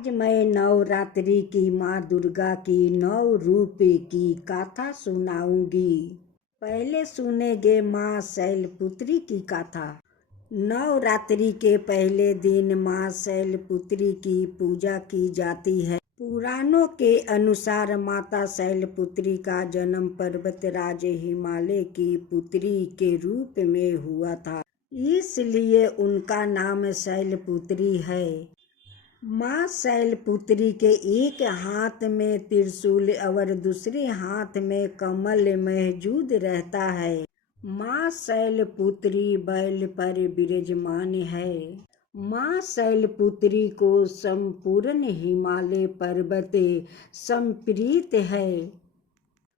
आज मैं नवरात्रि की माँ दुर्गा की 9 रूप की गाथा सुनाऊंगी। पहले सुनेंगे माँ शैलपुत्री की गाथा। नवरात्रि के पहले दिन माँ शैलपुत्री की पूजा की जाती है। पुराणों के अनुसार माता शैलपुत्री का जन्म पर्वतराज हिमालय की पुत्री के रूप में हुआ था, इसलिए उनका नाम शैलपुत्री है। माँ शैलपुत्री के एक हाथ में त्रिशूल और दूसरे हाथ में कमल मौजूद रहता है। माँ शैलपुत्री बैल पर विराजमान है। माँ शैलपुत्री को संपूर्ण हिमालय पर्वत समर्पित है।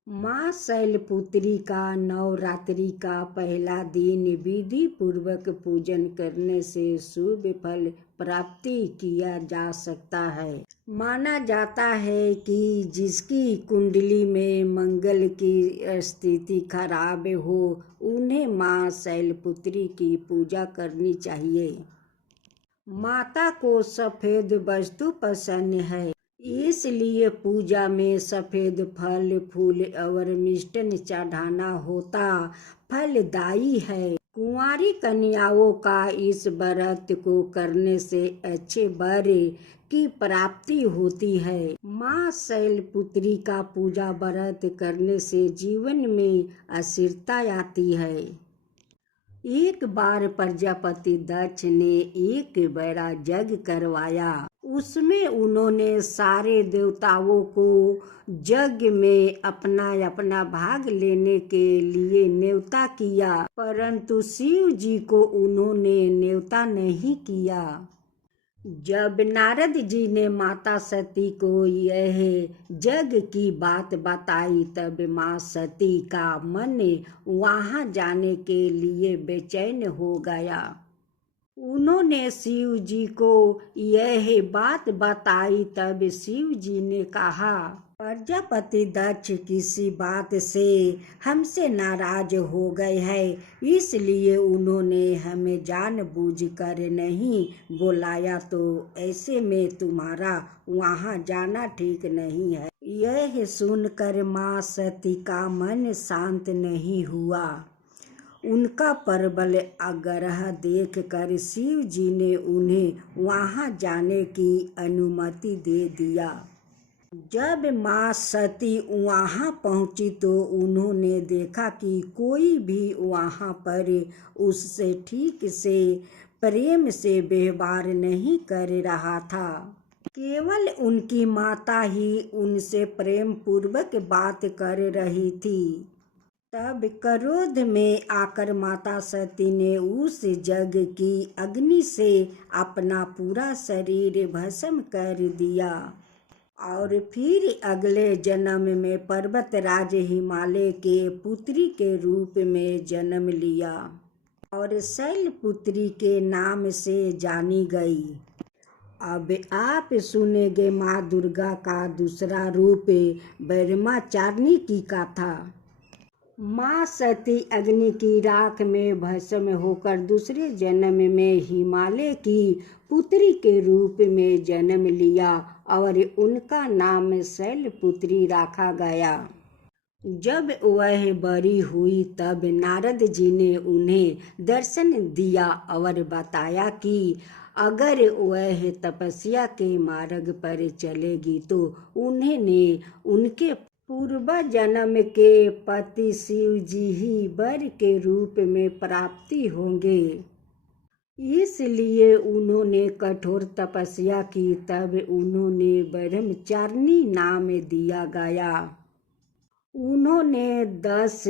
माँ शैलपुत्री का नवरात्रि का पहला दिन विधि पूर्वक पूजन करने से शुभ फल प्राप्ति किया जा सकता है। माना जाता है कि जिसकी कुंडली में मंगल की स्थिति खराब हो, उन्हें माँ शैलपुत्री की पूजा करनी चाहिए। माता को सफेद वस्तु पसंद है, इसलिए पूजा में सफेद फल फूल और मिष्टान चढ़ाना होता फलदायी है। कुंवारी कन्याओं का इस व्रत को करने से अच्छे वर की प्राप्ति होती है। माँ शैलपुत्री का पूजा व्रत करने से जीवन में अस्थिरता आती है। एक बार प्रजापति दक्ष ने एक बड़ा यज्ञ करवाया। उसमें उन्होंने सारे देवताओं को यज्ञ में अपना अपना भाग लेने के लिए न्योता किया, परंतु शिव जी को उन्होंने न्योता नहीं किया। जब नारद जी ने माता सती को यह यज्ञ की बात बताई, तब माँ सती का मन वहां जाने के लिए बेचैन हो गया। उन्होंने शिव जी को यह बात बताई, तब शिव जी ने कहा, प्रजापति दक्ष किसी बात से हमसे नाराज हो गए हैं, इसलिए उन्होंने हमें जानबूझकर नहीं बुलाया, तो ऐसे में तुम्हारा वहां जाना ठीक नहीं है। यह सुनकर माँ सती का मन शांत नहीं हुआ। उनका प्रबल आग्रह देखकर शिव जी ने उन्हें वहां जाने की अनुमति दे दिया। जब माँ सती वहां पहुंची तो उन्होंने देखा कि कोई भी वहां पर उससे ठीक से प्रेम से व्यवहार नहीं कर रहा था। केवल उनकी माता ही उनसे प्रेम पूर्वक बात कर रही थी। तब क्रोध में आकर माता सती ने उस यज्ञ की अग्नि से अपना पूरा शरीर भस्म कर दिया और फिर अगले जन्म में पर्वतराज हिमालय के पुत्री के रूप में जन्म लिया और शैलपुत्री के नाम से जानी गई। अब आप सुनेंगे माँ दुर्गा का दूसरा रूप ब्रह्मचारिणी की कथा। माँ सती अग्नि की राख में भस्म होकर दूसरे जन्म में हिमालय की पुत्री के रूप में जन्म लिया और उनका नाम शैलपुत्री रखा गया। जब वह बड़ी हुई तब नारद जी ने उन्हें दर्शन दिया और बताया कि अगर वह तपस्या के मार्ग पर चलेगी तो उनके पूर्व जन्म के पति शिव जी ही वर के रूप में प्राप्ति होंगे। इसलिए उन्होंने कठोर तपस्या की, तब उन्होंने ब्रह्मचारिणी नाम दिया गया। उन्होंने 10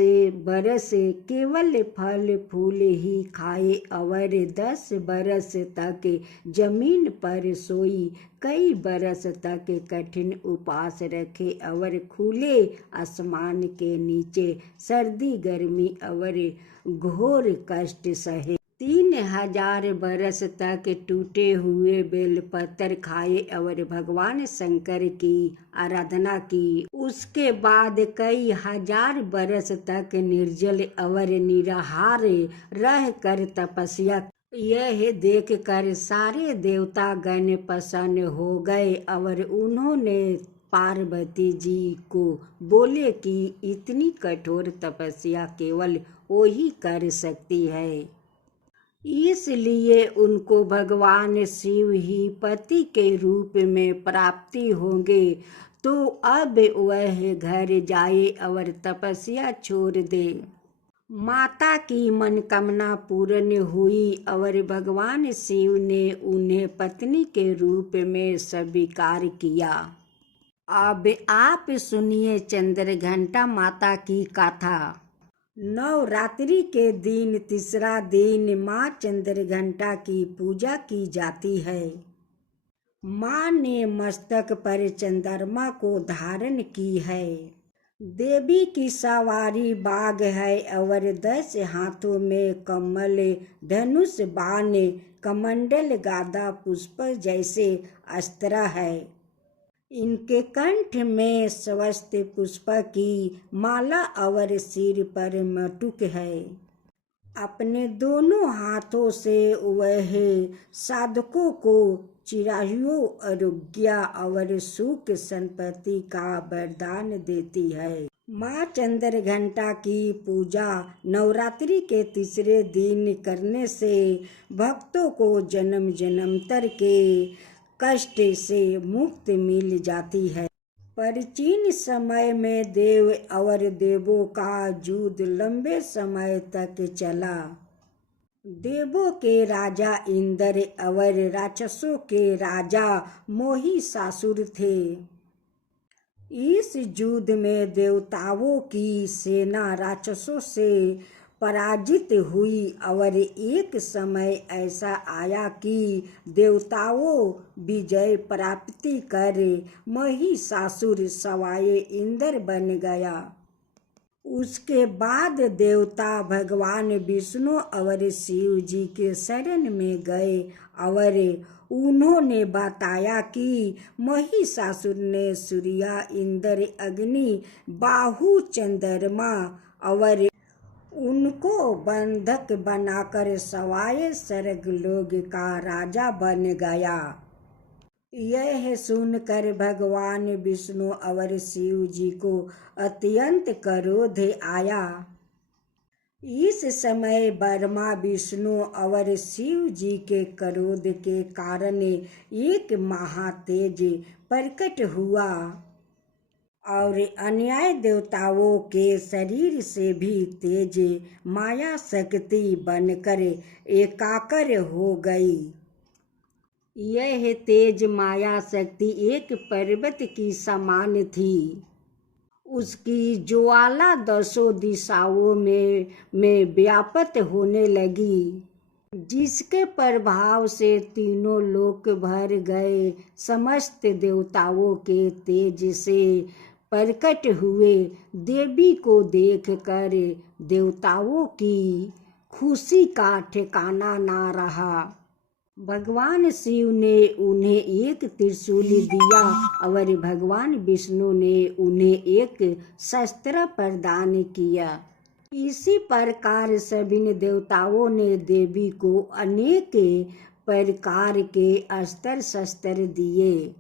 बरस केवल फल फूल ही खाए और 10 बरस तक जमीन पर सोई, कई बरस तक कठिन उपवास रखे और खुले आसमान के नीचे सर्दी गर्मी और घोर कष्ट सहे। 3000 बरस तक टूटे हुए बेलपत्र खाए और भगवान शंकर की आराधना की। उसके बाद कई हजार बरस तक निर्जल और निराहार रह कर तपस्या यह देखकर सारे देवता गण प्रसन्न हो गए और उन्होंने पार्वती जी को बोले कि इतनी कठोर तपस्या केवल वो ही कर सकती है, इसलिए उनको भगवान शिव ही पति के रूप में प्राप्ति होंगे। तो अब वह घर जाए और तपस्या छोड़ दे। माता की मनोकामना पूर्ण हुई और भगवान शिव ने उन्हें पत्नी के रूप में स्वीकार किया। अब आप सुनिए चंद्रघंटा माता की कथा। नवरात्रि के दिन तीसरा दिन माँ चंद्रघंटा की पूजा की जाती है। माँ ने मस्तक पर चंद्रमा को धारण की है। देवी की सवारी बाघ है और 10 हाथों में कमल, धनुष, बाण, कमंडल, गादा, पुष्प जैसे अस्त्र है। इनके कंठ में स्वस्ति पुष्प की माला और सिर पर मटुक है। अपने दोनों हाथों से वह साधकों को चिरायु, आरोग्य और सुख संपत्ति का वरदान देती है। माँ चंद्रघंटा की पूजा नवरात्रि के तीसरे दिन करने से भक्तों को जन्म जन्मांतर के कष्ट से मुक्ति मिल जाती है। प्राचीन समय में देव और देवों का युद्ध लंबे समय तक चला। देवों के राजा इंद्र और राक्षसों के राजा महिषासुर थे। इस युद्ध में देवताओं की सेना राक्षसों से पराजित हुई और एक समय ऐसा आया कि देवताओं विजय प्राप्ति कर महिषासुर सवाए इंद्र बन गया। उसके बाद देवता भगवान विष्णु और शिव जी के शरण में गए और उन्होंने बताया कि महिषासुर ने सूर्य, इंद्र, अग्नि, बाहु, चंद्रमा और उनको बंधक बनाकर सवाए स्वर्गलोक का राजा बन गया। यह सुनकर भगवान विष्णु और शिव जी को अत्यंत क्रोध आया। इस समय ब्रह्मा, विष्णु और शिव जी के क्रोध के कारण एक महातेज प्रकट हुआ और अन्य देवताओं के शरीर से भी तेज माया शक्ति बनकर एकाकार हो गई। यह तेज माया शक्ति एक पर्वत की समान थी। उसकी ज्वाला 10 दिशाओं में व्याप्त होने लगी, जिसके प्रभाव से तीनों लोक भर गए। समस्त देवताओं के तेज से प्रकट हुए देवी को देखकर देवताओं की खुशी का ठिकाना ना रहा। भगवान शिव ने उन्हें एक त्रिशूल दिया और भगवान विष्णु ने उन्हें एक शस्त्र प्रदान किया। इसी प्रकार सभी देवताओं ने देवी को अनेक प्रकार के अस्त्र शस्त्र दिए।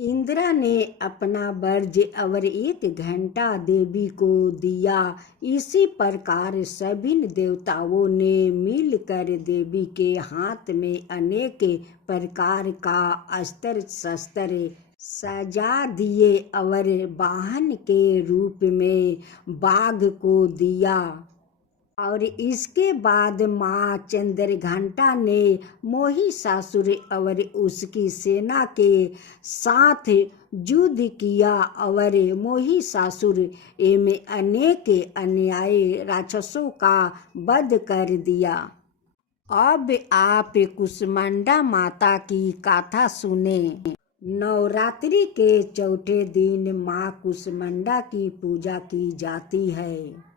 इंद्र ने अपना वज्र और एक घंटा देवी को दिया। इसी प्रकार सभी देवताओं ने मिलकर देवी के हाथ में अनेक प्रकार का अस्त्र शस्त्र सजा दिए और वाहन के रूप में बाघ को दिया। और इसके बाद माँ चंद्रघंटा ने महिषासुर और उसकी सेना के साथ युद्ध किया और महिषासुर एवं अनेक अन्यायी राक्षसों का वध कर दिया। अब आप कुष्मांडा माता की कथा सुने। नवरात्रि के चौथे दिन माँ कुष्मांडा की पूजा की जाती है।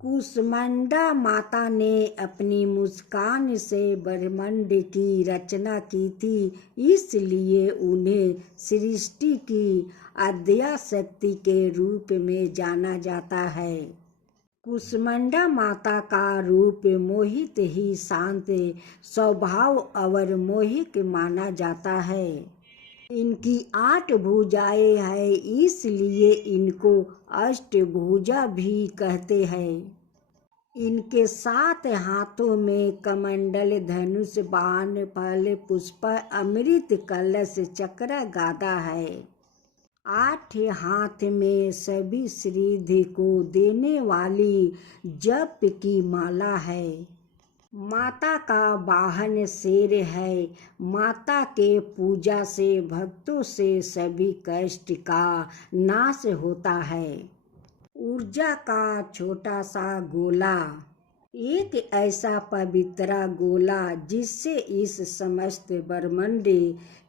कुष्मांडा माता ने अपनी मुस्कान से ब्रह्मांड की रचना की थी, इसलिए उन्हें सृष्टि की आद्या शक्ति के रूप में जाना जाता है। कुष्मांडा माता का रूप मोहित ही शांत स्वभाव और मोहिक माना जाता है। इनकी 8 भुजाएं हैं, इसलिए इनको अष्टभुजा भी कहते हैं। इनके 7 हाथों में कमंडल, धनुष, बाण, फल, पुष्प, अमृत कलश, चक्र, गदा है। 8 हाथ में सभी सिद्धि को देने वाली जप की माला है। माता का वाहन शेर है। माता के पूजा से भक्तों से सभी कष्ट का नाश होता है। ऊर्जा का छोटा सा गोला, एक ऐसा पवित्र गोला जिससे इस समस्त ब्रह्मांड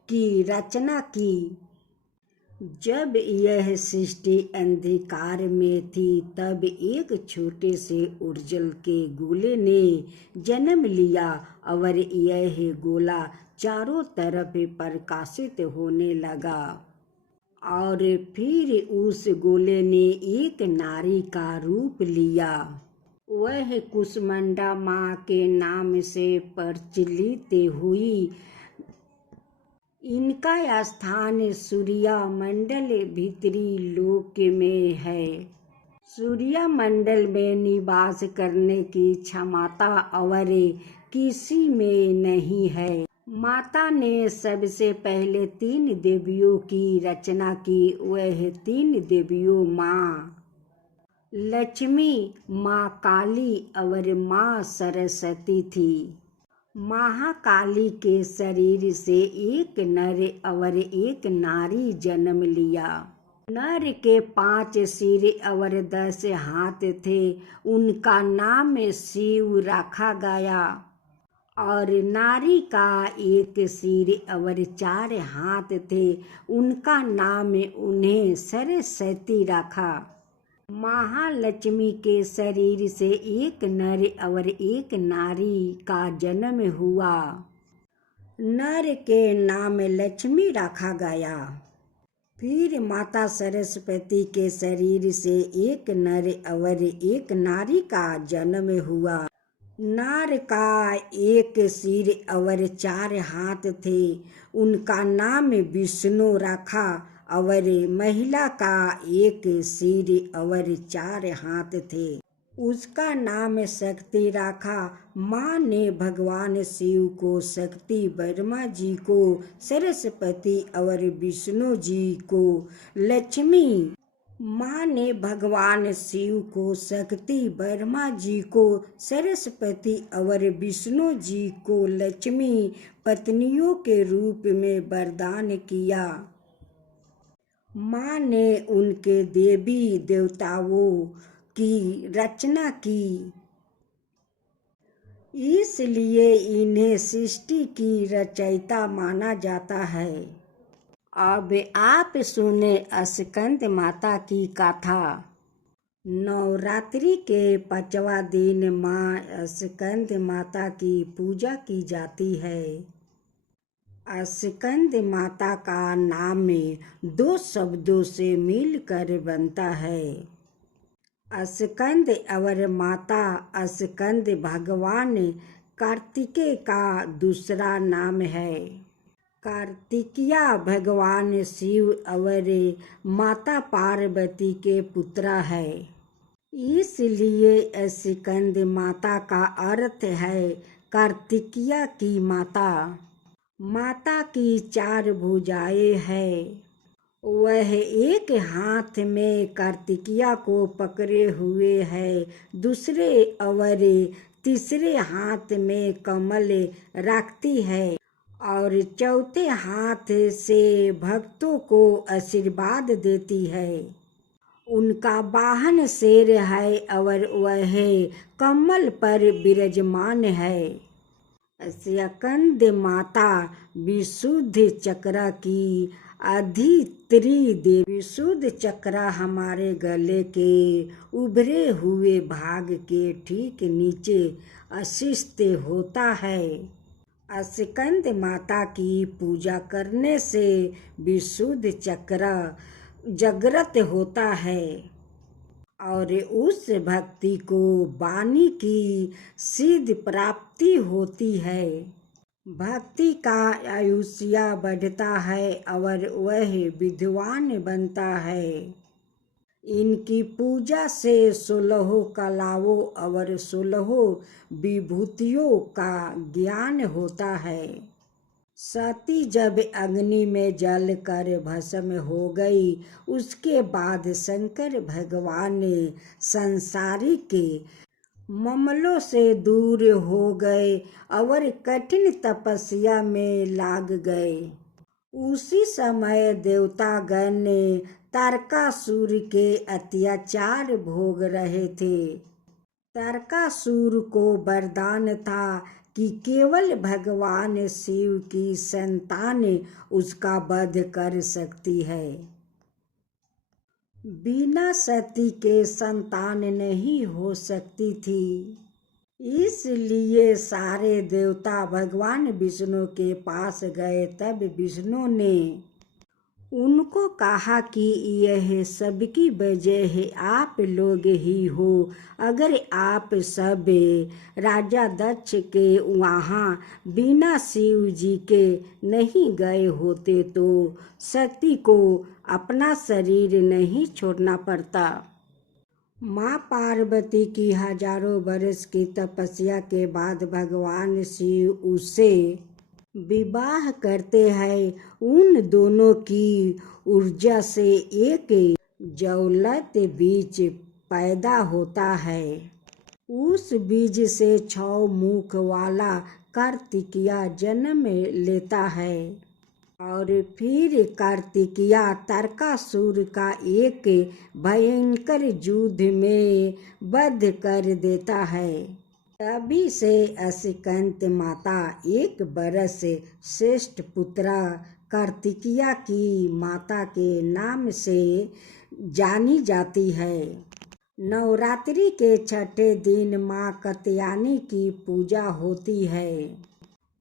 की रचना की। जब यह सृष्टि अंधकार में थी तब एक छोटे से उज्जवल के गोले ने जन्म लिया और यह गोला चारों तरफ प्रकाशित होने लगा। और फिर उस गोले ने एक नारी का रूप लिया। वह कुष्मांडा माँ के नाम से प्रचलित हुई। इनका स्थान सूर्य मंडल भीतरी लोक में है। सूर्य मंडल में निवास करने की क्षमता और किसी में नहीं है। माता ने सबसे पहले 3 देवियों की रचना की। वह 3 देवियों माँ लक्ष्मी, माँ काली और माँ सरस्वती थी। महाकाली के शरीर से एक नर और एक नारी जन्म लिया। नर के 5 सिर और 10 हाथ थे। उनका नाम शिव रखा गया। और नारी का 1 सिर और 4 हाथ थे। उनका नाम उन्हें सरस्वती रखा। महालक्ष्मी के शरीर से एक नर और एक नारी का जन्म हुआ। नर के नाम लक्ष्मी रखा गया। फिर माता सरस्वती के शरीर से एक नर और एक नारी का जन्म हुआ। नर का 1 सिर और 4 हाथ थे। उनका नाम विष्णु रखा। और महिला का 1 सिर और 4 हाथ थे। उसका नाम शक्ति रखा। माँ ने भगवान शिव को शक्ति, ब्रह्मा जी को सरस्वती और विष्णु जी को लक्ष्मी। माँ ने भगवान शिव को शक्ति, ब्रह्मा जी को सरस्वती और विष्णु जी को लक्ष्मी पत्नियों के रूप में वरदान किया। माँ ने उनके देवी देवताओं की रचना की, इसलिए इन्हें सृष्टि की रचयिता माना जाता है। अब आप सुने स्कंद माता की कथा। नवरात्रि के 5वां दिन माँ स्कंद माता की पूजा की जाती है। स्कंद माता का नाम 2 शब्दों से मिलकर बनता है। स्कंद और माता। स्कंद भगवान कार्तिकेय का दूसरा नाम है। कार्तिकेय भगवान शिव और माता पार्वती के पुत्र है। इसलिए स्कंद माता का अर्थ है कार्तिकेय की माता। माता की 4 भुजाएं हैं। वह एक हाथ में कार्तिकेय को पकड़े हुए है, दूसरे और तीसरे हाथ में कमल रखती है और चौथे हाथ से भक्तों को आशीर्वाद देती है। उनका वाहन शेर है और वह कमल पर विराजमान है। स्कंद माता विशुद्ध चक्र की अधित्री देवी। विशुद्ध चक्र हमारे गले के उभरे हुए भाग के ठीक नीचे स्थित होता है। स्कंद माता की पूजा करने से विशुद्ध चक्र जागृत होता है और उस भक्ति को वाणी की सिद्ध प्राप्ति होती है। भक्ति का आयुष्य बढ़ता है और वह विद्वान बनता है। इनकी पूजा से 16 कलाओं और 16 विभूतियों का ज्ञान होता है। सती जब अग्नि में जल कर भस्म हो गई, उसके बाद शंकर भगवान ने संसारी के मामलों से दूर हो गए और कठिन तपस्या में लाग गए। उसी समय देवतागण ने तारकासुर के अत्याचार भोग रहे थे। तारकासुर को वरदान था कि केवल भगवान शिव की संतान उसका वध कर सकती है। बिना सती के संतान नहीं हो सकती थी। इसलिए सारे देवता भगवान विष्णु के पास गए। तब विष्णु ने उनको कहा कि यह सबकी वजह आप लोग ही हो। अगर आप सब राजा दक्ष के वहाँ बिना शिव जी के नहीं गए होते तो सती को अपना शरीर नहीं छोड़ना पड़ता। माँ पार्वती की हजारों वर्ष की तपस्या के बाद भगवान शिव उससे विवाह करते हैं। उन दोनों की ऊर्जा से एक ज्वलंत बीज पैदा होता है। उस बीज से 6 मुख वाला कार्तिकेय जन्म लेता है और फिर कार्तिकेय तारकासुर का एक भयंकर युद्ध में वध कर देता है। तभी से अस्कंत माता 1 बरस श्रेष्ठ पुत्र कार्तिकेय की माता के नाम से जानी जाती है। नवरात्रि के छठे दिन माँ कात्यायनी की पूजा होती है।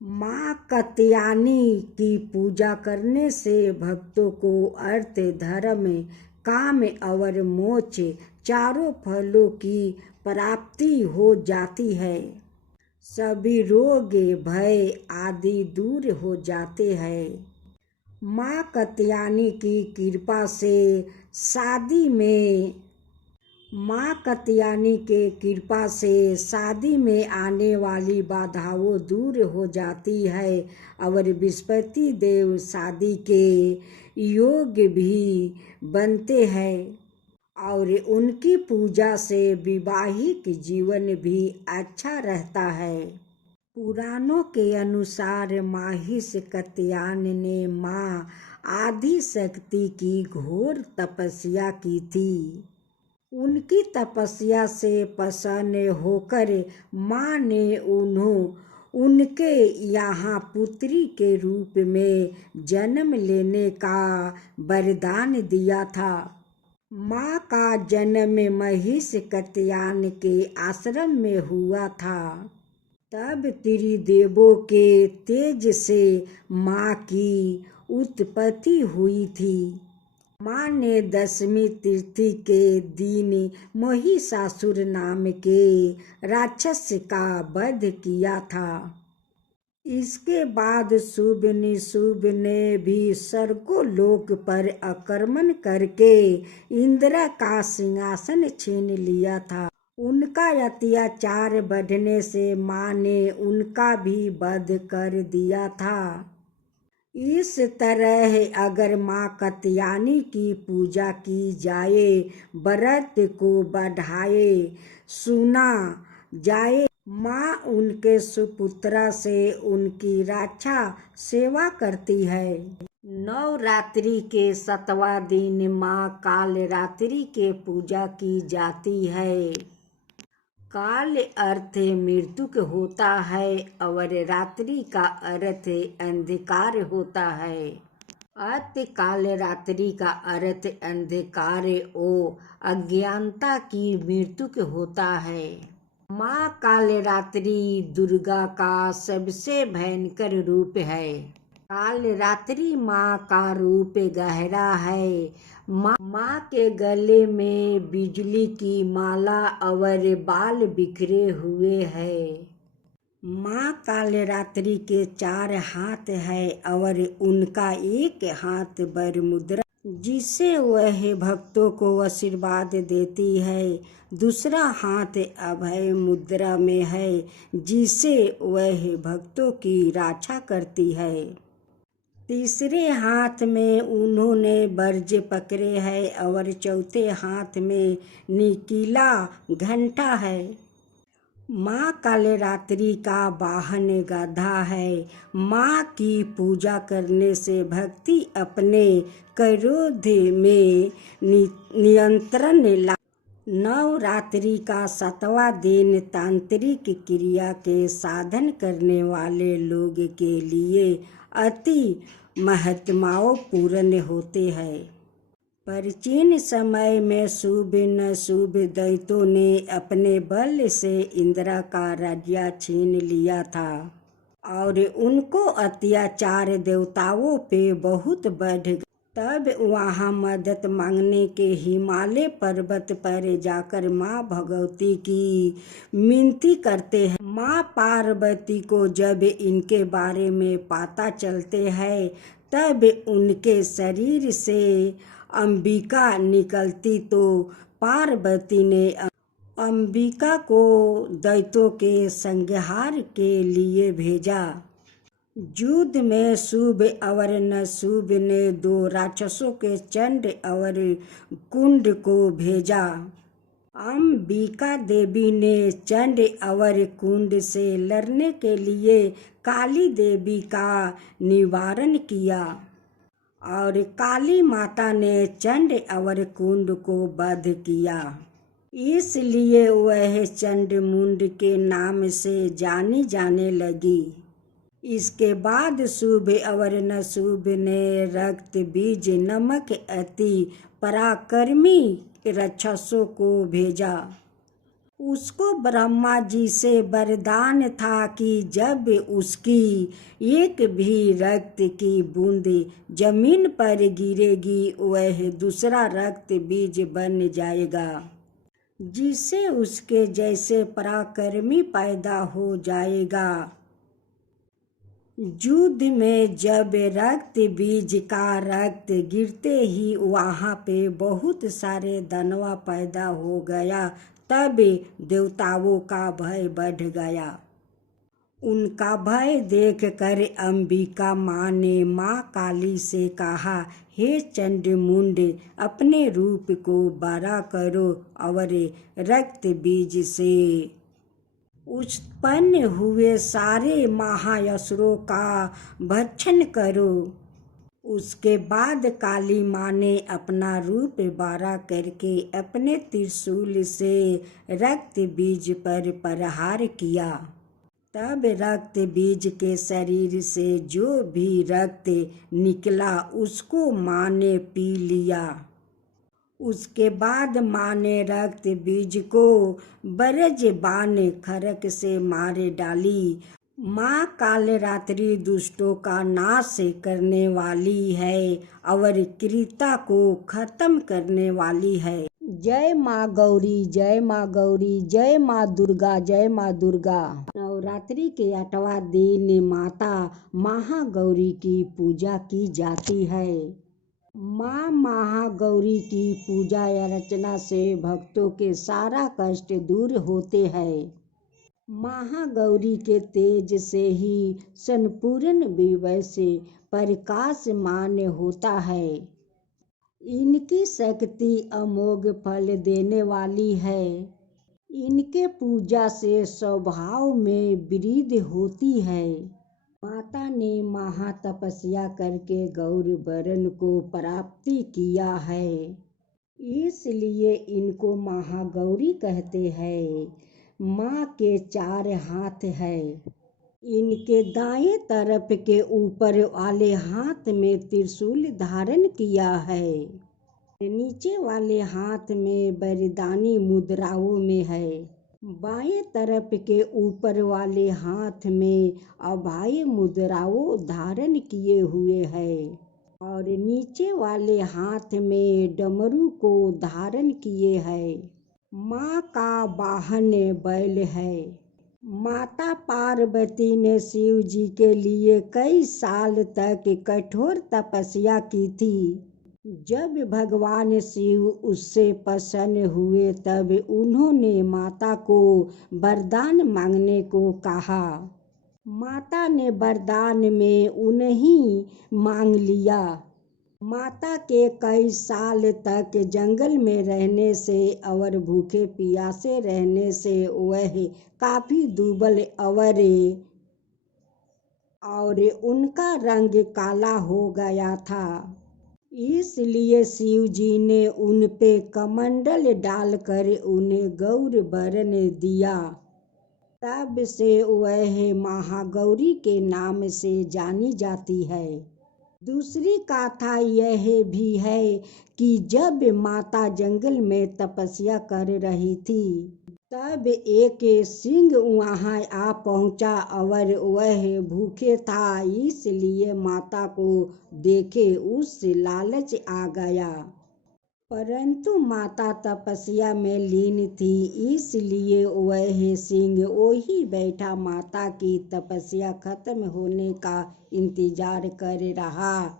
माँ कात्यायनी की पूजा करने से भक्तों को अर्थ, धर्म, काम और मोक्ष चारों फलों की प्राप्ति हो जाती है। सभी रोग, भय आदि दूर हो जाते हैं। माँ कात्यायनी की कृपा से शादी में आने वाली बाधाओं दूर हो जाती है और बृहस्पति देव शादी के योग्य भी बनते हैं और उनकी पूजा से वैवाहिक जीवन भी अच्छा रहता है। पुराणों के अनुसार महिष कात्यायन ने माँ आदि शक्ति की घोर तपस्या की थी। उनकी तपस्या से प्रसन्न होकर माँ ने उनके यहाँ पुत्री के रूप में जन्म लेने का वरदान दिया था। माँ का जन्म महिष कात्यायन के आश्रम में हुआ था। तब त्रिदेवों के तेज से माँ की उत्पत्ति हुई थी। माँ ने 10वीं तिथि के दिन महिषासुर नाम के राक्षस का वध किया था। इसके बाद शुभ निशुभ ने भी स्वर्गों लोक पर आक्रमण करके इंद्र का सिंहासन छीन लिया था। उनका अत्याचार बढ़ने से माँ ने उनका भी वध कर दिया था। इस तरह अगर माँ कात्यायनी की पूजा की जाए, व्रत को बढ़ाए, सुना जाए, माँ उनके सुपुत्र से उनकी रक्षा सेवा करती है। नवरात्रि के 7वां दिन माँ कालरात्रि के पूजा की जाती है। काल अर्थ मृत्यु होता है और रात्रि का अर्थ अंधकार होता है। कालरात्रि का अर्थ अंधकार और अज्ञानता की मृत्यु होता है। माँ कालरात्रि दुर्गा का सबसे भयंकर रूप है। काल रात्रि माँ का रूप गहरा है। माँ के गले में बिजली की माला और बाल बिखरे हुए है। माँ काल रात्रि के 4 हाथ है और उनका एक हाथ बर मुद्रा जिससे वह भक्तों को आशीर्वाद देती है। दूसरा हाथ अभय मुद्रा में है जिससे वह भक्तों की रक्षा करती है। तीसरे हाथ में उन्होंने वर्ज पकड़े है और चौथे हाथ में नीला घंटा है। माँ कालरात्रि का वाहन गधा है। माँ की पूजा करने से भक्ति अपने क्रोध में नियंत्रण ला। नवरात्रि का 7वां दिन तांत्रिक क्रिया के साधन करने वाले लोग के लिए अति महत्वपूर्ण होते हैं। प्राचीन समय में शुभ न शुभ दैत्यों ने अपने बल से इंद्र का राज्य छीन लिया था और उनको अत्याचार देवताओं पे बहुत बढ़ गया। तब वहाँ मदद मांगने के हिमालय पर्वत पर जाकर माँ भगवती की विनती करते हैं। माँ पार्वती को जब इनके बारे में पता चलते हैं तब उनके शरीर से अंबिका निकलती तो पार्वती ने अंबिका को दैत्यों के संहार के लिए भेजा। युद्ध में शुभ और नशुभ ने 2 राक्षसों के चंड और कुंड को भेजा। अंबिका देवी ने चंड और कुंड से लड़ने के लिए काली देवी का निवारण किया और काली माता ने चंड और कुंड को वध किया। इसलिए वह चंडमुंड के नाम से जानी जाने लगी। इसके बाद शुभ और नशुभ ने रक्त बीज नामक अति पराक्रमी राक्षसों को भेजा। उसको ब्रह्मा जी से वरदान था कि जब उसकी एक भी रक्त की बूंद जमीन पर गिरेगी वह दूसरा रक्त बीज बन जाएगा जिससे उसके जैसे पराक्रमी पैदा हो जाएगा। युद्ध में जब रक्त बीज का रक्त गिरते ही वहाँ पे बहुत सारे दानव पैदा हो गया। तब देवताओं का भय बढ़ गया। उनका भय देखकर अंबिका माँ ने माँ काली से कहा, हे चंडमुंड, अपने रूप को बड़ा करो और रक्त बीज से उत्पन्न हुए सारे महाअसुरों का भक्षण करो। उसके बाद काली माँ ने अपना रूप बड़ा करके अपने त्रिशूल से रक्त बीज पर प्रहार किया। तब रक्त बीज के शरीर से जो भी रक्त निकला उसको माँ ने पी लिया। उसके बाद माँ ने रक्त बीज को बरज बाण खड़ग से मार डाली। माँ कालरात्रि दुष्टों का नाश करने वाली है और क्रूरता को खत्म करने वाली है। जय माँ गौरी, जय माँ गौरी, जय माँ दुर्गा, जय माँ दुर्गा। नवरात्रि के 8वां दिन माता महागौरी की पूजा की जाती है। माँ महागौरी की पूजा अर्चना से भक्तों के सारा कष्ट दूर होते हैं। महागौरी के तेज से ही संपूर्ण विश्व से प्रकाशमान होता है। इनकी शक्ति अमोघ फल देने वाली है। इनके पूजा से स्वभाव में वृद्धि होती है। माता ने महा तपस्या करके गौर वरण को प्राप्ति किया है, इसलिए इनको महागौरी कहते हैं। माँ के 4 हाथ है। इनके दाएं तरफ के ऊपर वाले हाथ में त्रिशूल धारण किया है। नीचे वाले हाथ में वरदानी मुद्राओं में है। बाएं तरफ के ऊपर वाले हाथ में अभय मुद्राओं धारण किए हुए है और नीचे वाले हाथ में डमरू को धारण किए है। माँ का वाहन बैल है। माता पार्वती ने शिव जी के लिए कई साल तक कठोर तपस्या की थी। जब भगवान शिव उससे प्रसन्न हुए तब उन्होंने माता को वरदान मांगने को कहा। माता ने वरदान में उन्हें मांग लिया। माता के कई साल तक जंगल में रहने से और भूखे प्यासे रहने से वह काफी दुबल और उनका रंग काला हो गया था। इसलिए शिव जी ने उन पे कमंडल डालकर उन्हें गौर वरण दिया। तब से वह महागौरी के नाम से जानी जाती है। दूसरी कथा यह भी है कि जब माता जंगल में तपस्या कर रही थी तब एक सिंह वहां आ पहुंचा और वह भूखे था, इसलिए माता को देखे उस लालच आ गया। परंतु माता तपस्या में लीन थी, इसलिए वह सिंह वहीं बैठा माता की तपस्या खत्म होने का इंतजार कर रहा।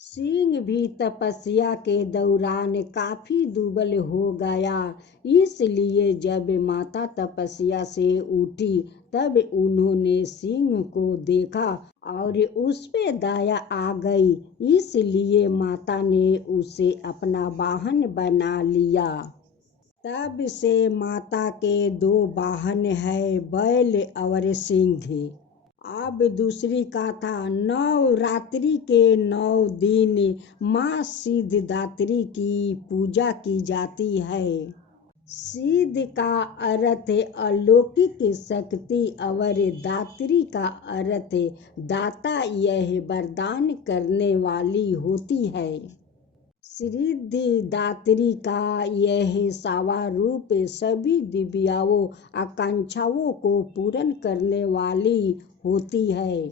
सिंह भी तपस्या के दौरान काफी दुबल हो गया, इसलिए जब माता तपस्या से उठी तब उन्होंने सिंह को देखा और उस पे दया आ गई, इसलिए माता ने उसे अपना वाहन बना लिया। तब से माता के दो वाहन है, बैल और सिंह। अब दूसरी कथा। नवरात्रि के 9 दिन माँ सिद्धिदात्री की पूजा की जाती है। सिद्ध का अर्थ अलौकिक शक्ति और दात्री का अर्थ दाता, यह वरदान करने वाली होती है। सिद्धिदात्री का यह सावा रूप सभी दिव्याओं आकांक्षाओं को पूर्ण करने वाली होती है।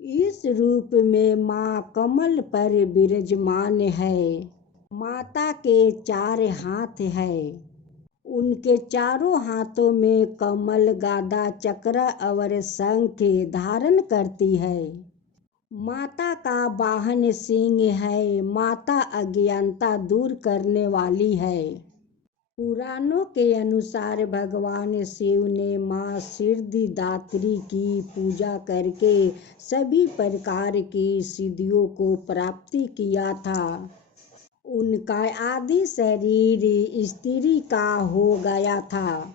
इस रूप में माँ कमल पर विराजमान है। माता के 4 हाथ है। उनके चारों हाथों में कमल, गदा, चक्र और शंख धारण करती है। माता का वाहन सिंह है। माता अज्ञानता दूर करने वाली है। पुराणों के अनुसार भगवान शिव ने माँ सिद्धिदात्री की पूजा करके सभी प्रकार की सिद्धियों को प्राप्त किया था। उनका आदि शरीर स्त्री का हो गया था,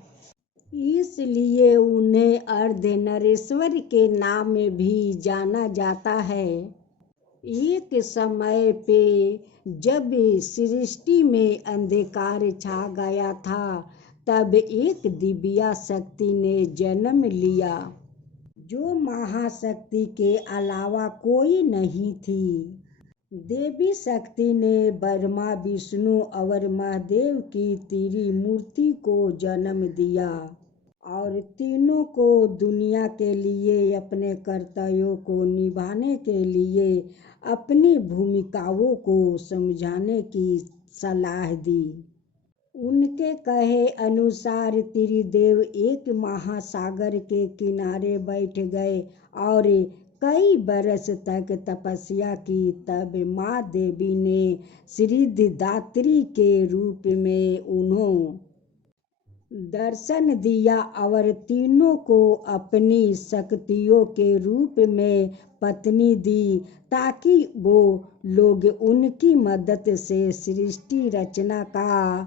इसलिए उन्हें अर्धनारीश्वर के नाम भी जाना जाता है। एक समय पे जब सृष्टि में अंधकार छा गया था तब एक दिव्या शक्ति ने जन्म लिया, जो महाशक्ति के अलावा कोई नहीं थी। देवी शक्ति ने ब्रह्मा, विष्णु और महादेव की त्रिमूर्ति को जन्म दिया और तीनों को दुनिया के लिए अपने कर्तव्यों को निभाने के लिए अपनी भूमिकाओं को समझाने की सलाह दी। उनके कहे अनुसार त्रिदेव एक महासागर के किनारे बैठ गए और कई बरस तक तपस्या की। तब माँ देवी ने सिद्धिदात्री के रूप में उन्हें दर्शन दिया और तीनों को अपनी शक्तियों के रूप में पत्नी दी, ताकि वो लोग उनकी मदद से सृष्टि रचना का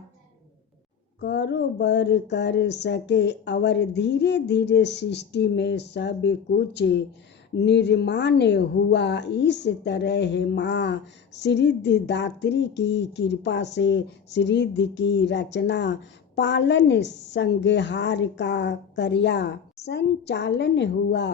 कारोबार कर सके और धीरे धीरे सृष्टि में सब कुछ निर्माण हुआ। इस तरह माँ सिद्धिदात्री की कृपा से सृष्टि की रचना, पालन, संहार का क्रिया संचालन हुआ।